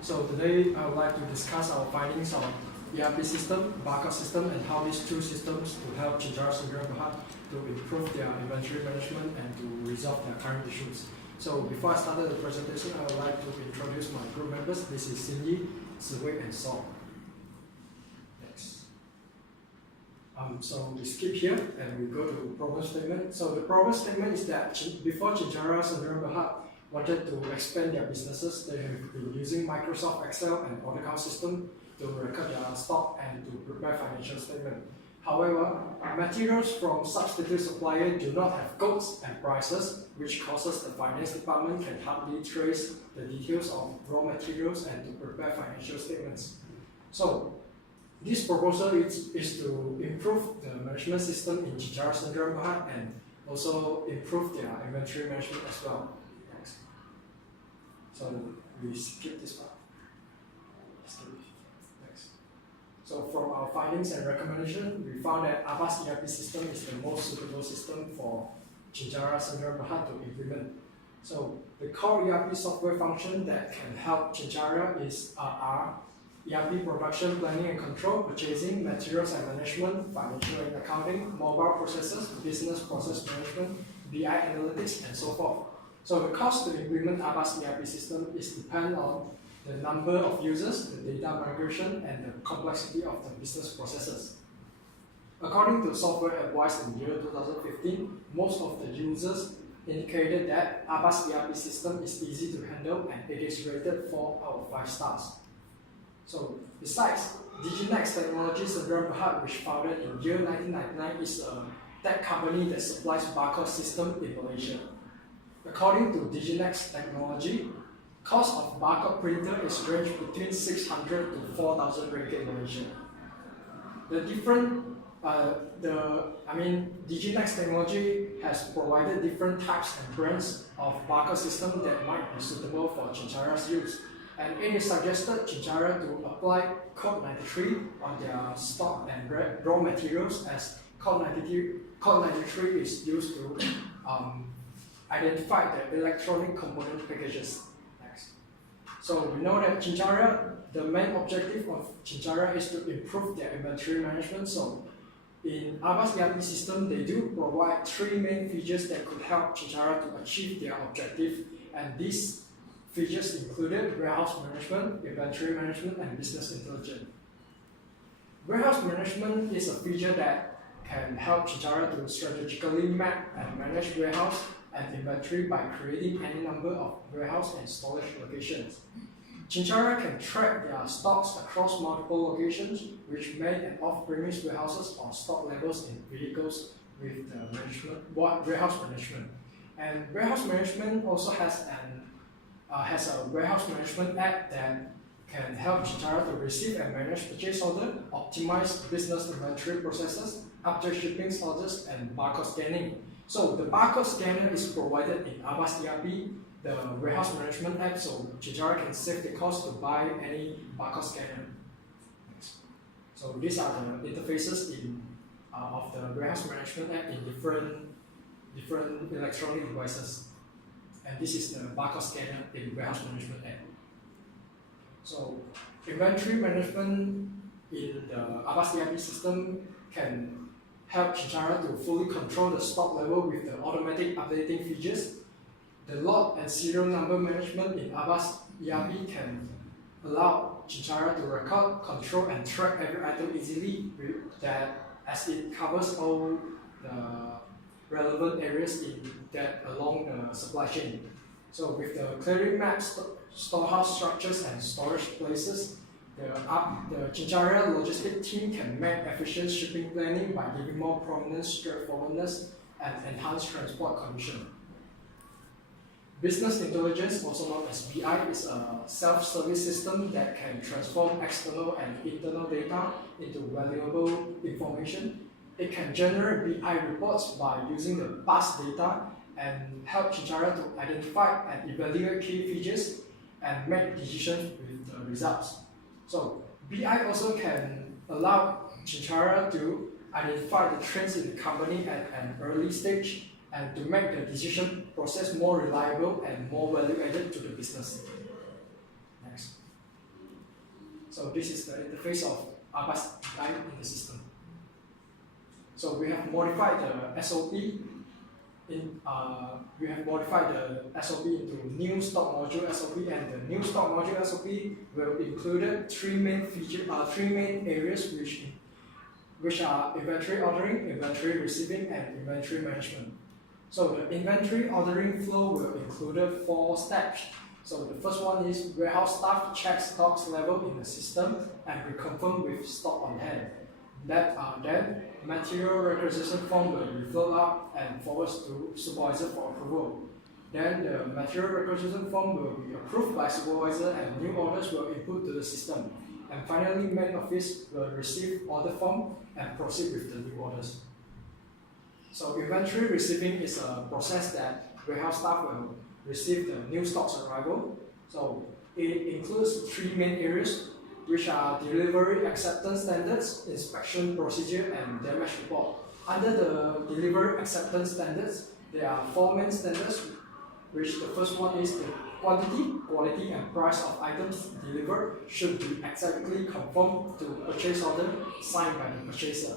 So today I would like to discuss our findings on ERP system, barcode system, and how these two systems to help Chinchara Sdn Bhd to improve their inventory management and to resolve their current issues. So before I started the presentation, I would like to introduce my group members. This is Xin Yi, Shi Hui, and Sheng. Next. So we skip here and we go to problem statement. So the problem statement is that before Chinchara Sdn Bhd wanted to expand their businesses, they have been using Microsoft Excel and order count system to record their stock and to prepare financial statement. However, materials from substitute supplier do not have codes and prices, which causes the finance department can hardly trace the details of raw materials and to prepare financial statements. So this proposal is to improve the management system in Chinchara Sdn Bhd and also improve their inventory management as well. So we skip this part. Next. So from our findings and recommendation, we found that Abbas ERP system is the most suitable system for Chinchara Sdn Bhd to implement. So the core ERP software function that can help Chinchara are ERP production, planning and control, purchasing, materials and management, financial and accounting, mobile processes, business process management, BI analytics, and so forth. So the cost to implement Abbas ERP system is depend on the number of users, the data migration, and the complexity of the business processes. According to software advice in year 2015, most of the users indicated that Abbas ERP system is easy to handle and it is rated 4 out of 5 stars. So besides, Diginex Technology Sdn Bhd, which founded in year 1999, is a tech company that supplies barcode system in Malaysia. According to Diginex Technology, cost of barcode printer is ranged between 600 to 4,000 ringgit Malaysia. The Diginex Technology has provided different types and brands of barcode system that might be suitable for Chinchara's use. And it is suggested Chinchara to apply Code 93 on their stock and raw materials, as Code 93 is used to identify the electronic component packages. Next. So we know that Chinchara, the main objective of Chinchara is to improve their inventory management. So in Abbas ERP system, they do provide 3 main features that could help Chinchara to achieve their objective, and these features included warehouse management, inventory management, and business intelligence. Warehouse management is a feature that can help Chinchara to strategically map and manage warehouse and inventory by creating any number of warehouse and storage locations. Chinchara can track their stocks across multiple locations, which main and off-premise warehouses or stock levels in vehicles with the warehouse management. And warehouse management also has a warehouse management app that can help Chinchara to receive and manage purchase order, optimize business inventory processes, after shipping orders, and barcode scanning. So the barcode scanner is provided in Abbas ERP, the warehouse management app, so Chinchara can save the cost to buy any barcode scanner. So these are the interfaces of the warehouse management app in different electronic devices. And this is the barcode scanner in warehouse management app. So inventory management in the Abbas ERP system can help Chinchara to fully control the stock level with the automatic updating features. The lot and serial number management in Abbas ERP can allow Chinchara to record, control, and track every item easily, as it covers all the relevant areas along the supply chain. So with the clearing maps, storehouse structures, and storage places, the Chinchara logistics team can make efficient shipping planning by giving more prominence, straightforwardness, and enhanced transport condition. Business intelligence, also known as BI, is a self-service system that can transform external and internal data into valuable information. It can generate BI reports by using the past data and help Chinchara to identify and evaluate key features and make decisions with the results. So BI also can allow Chinchara to identify the trends in the company at an early stage and to make the decision process more reliable and more value added to the business. Next. So this is the interface of Abbas line in the system. So we have modified the SOP into new stock module SOP, and the new stock module SOP will include three main areas which are inventory ordering, inventory receiving, and inventory management. So the inventory ordering flow will include 4 steps. So the first one is warehouse staff checks stocks level in the system and reconfirm with stock on hand. Then material requisition form will be filled up and forwarded to supervisor for approval. Then the material requisition form will be approved by supervisor and new orders will input to the system. And finally, main office will receive order form and proceed with the new orders. So inventory receiving is a process that warehouse staff will receive the new stock's arrival. So it includes 3 main areas, which are delivery acceptance standards, inspection procedure, and damage report. Under the delivery acceptance standards, there are 4 main standards, which the first one is the quantity, quality, and price of items delivered should be exactly conformed to purchase order signed by the purchaser.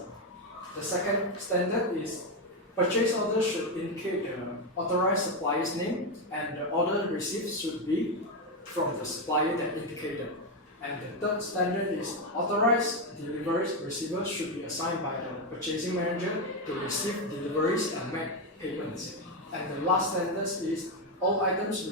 The second standard is purchase order should indicate the authorized supplier's name, and the order received should be from the supplier that indicated. And the third standard is authorized deliveries receiver should be assigned by the purchasing manager to receive deliveries and make payments. And the last standard is all items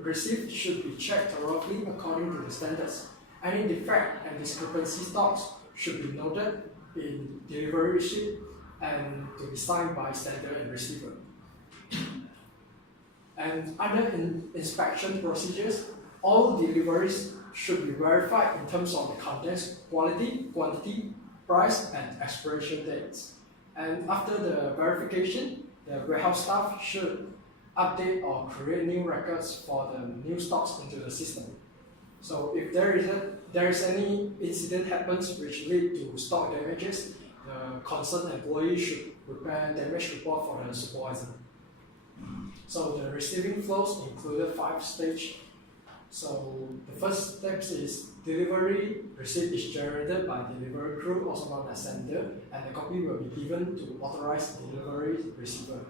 received should be checked thoroughly according to the standards. Any defect and discrepancy stocks should be noted in delivery receipt and to be signed by sender and receiver. And under inspection procedures, all deliveries should be verified in terms of the contents, quality, quantity, price, and expiration dates. And after the verification, the warehouse staff should update or create new records for the new stocks into the system. So if there is any incident happens which lead to stock damages, the concerned employee should prepare damage report for the supervisor. So the receiving flows included 5 stages. So the first step is delivery receipt is generated by delivery crew, also known as sender, and the copy will be given to authorized delivery receiver.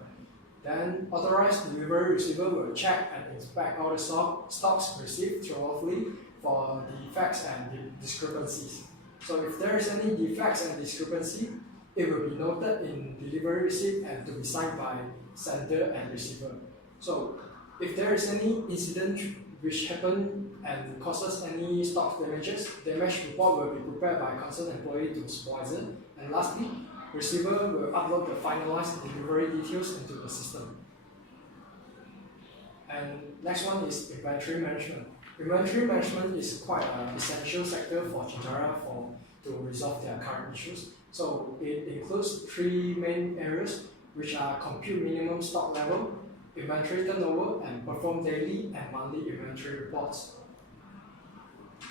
Then authorized delivery receiver will check and inspect all the stocks received thoroughly for defects and discrepancies. So if there is any defects and discrepancy, it will be noted in delivery receipt and to be signed by sender and receiver. So if there is any incident which happen and causes any stock damages, damage report will be prepared by concerned employee to supervisor. And lastly, receiver will upload the finalized delivery details into the system. And next one is inventory management. Inventory management is quite an essential sector for Chintara to resolve their current issues. So it includes 3 main areas, which are compute minimum stock level, inventory turnover, and perform daily and monthly inventory reports.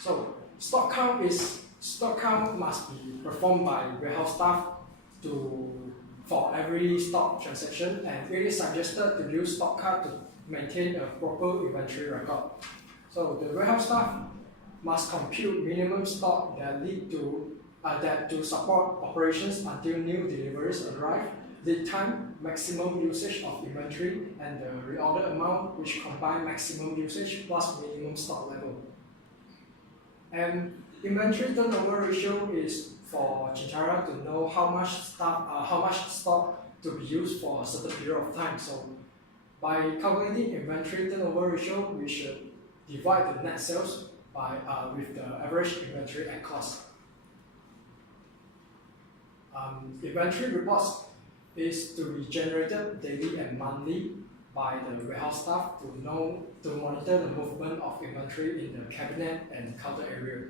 So stock count must be performed by warehouse staff for every stock transaction, and it is suggested to use stock card to maintain a proper inventory record. So the warehouse staff must compute minimum stock that to support operations until new deliveries arrive, lead time, maximum usage of inventory, and the reorder amount, which combine maximum usage plus minimum stock level. And inventory turnover ratio is for Chintara to know how much stock to be used for a certain period of time. So by calculating inventory turnover ratio, we should divide the net sales by with the average inventory at cost. Inventory reports is to be generated daily and monthly by the warehouse staff to monitor the movement of inventory in the cabinet and counter area.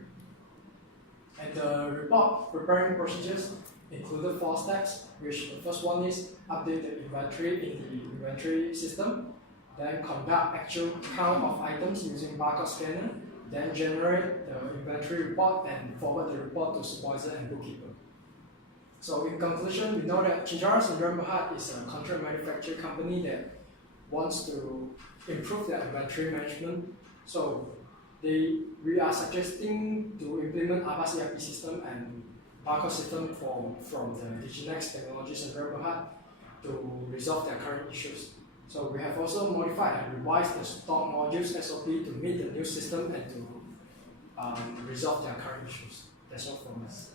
And the report preparing procedures included 4 steps, which the first one is update the inventory in the inventory system, then conduct actual count of items using barcode scanner, then generate the inventory report and forward the report to supervisor and bookkeeper. So in conclusion, we know that Chintara Sdn Bhd is a contract manufacturing company that wants to improve their inventory management. So we are suggesting to implement ABAS ERP system and barcode system from the Diginex Technology Center Berhad to resolve their current issues. So we have also modified and revised the stock modules SOP to meet the new system and to resolve their current issues. That's all from us.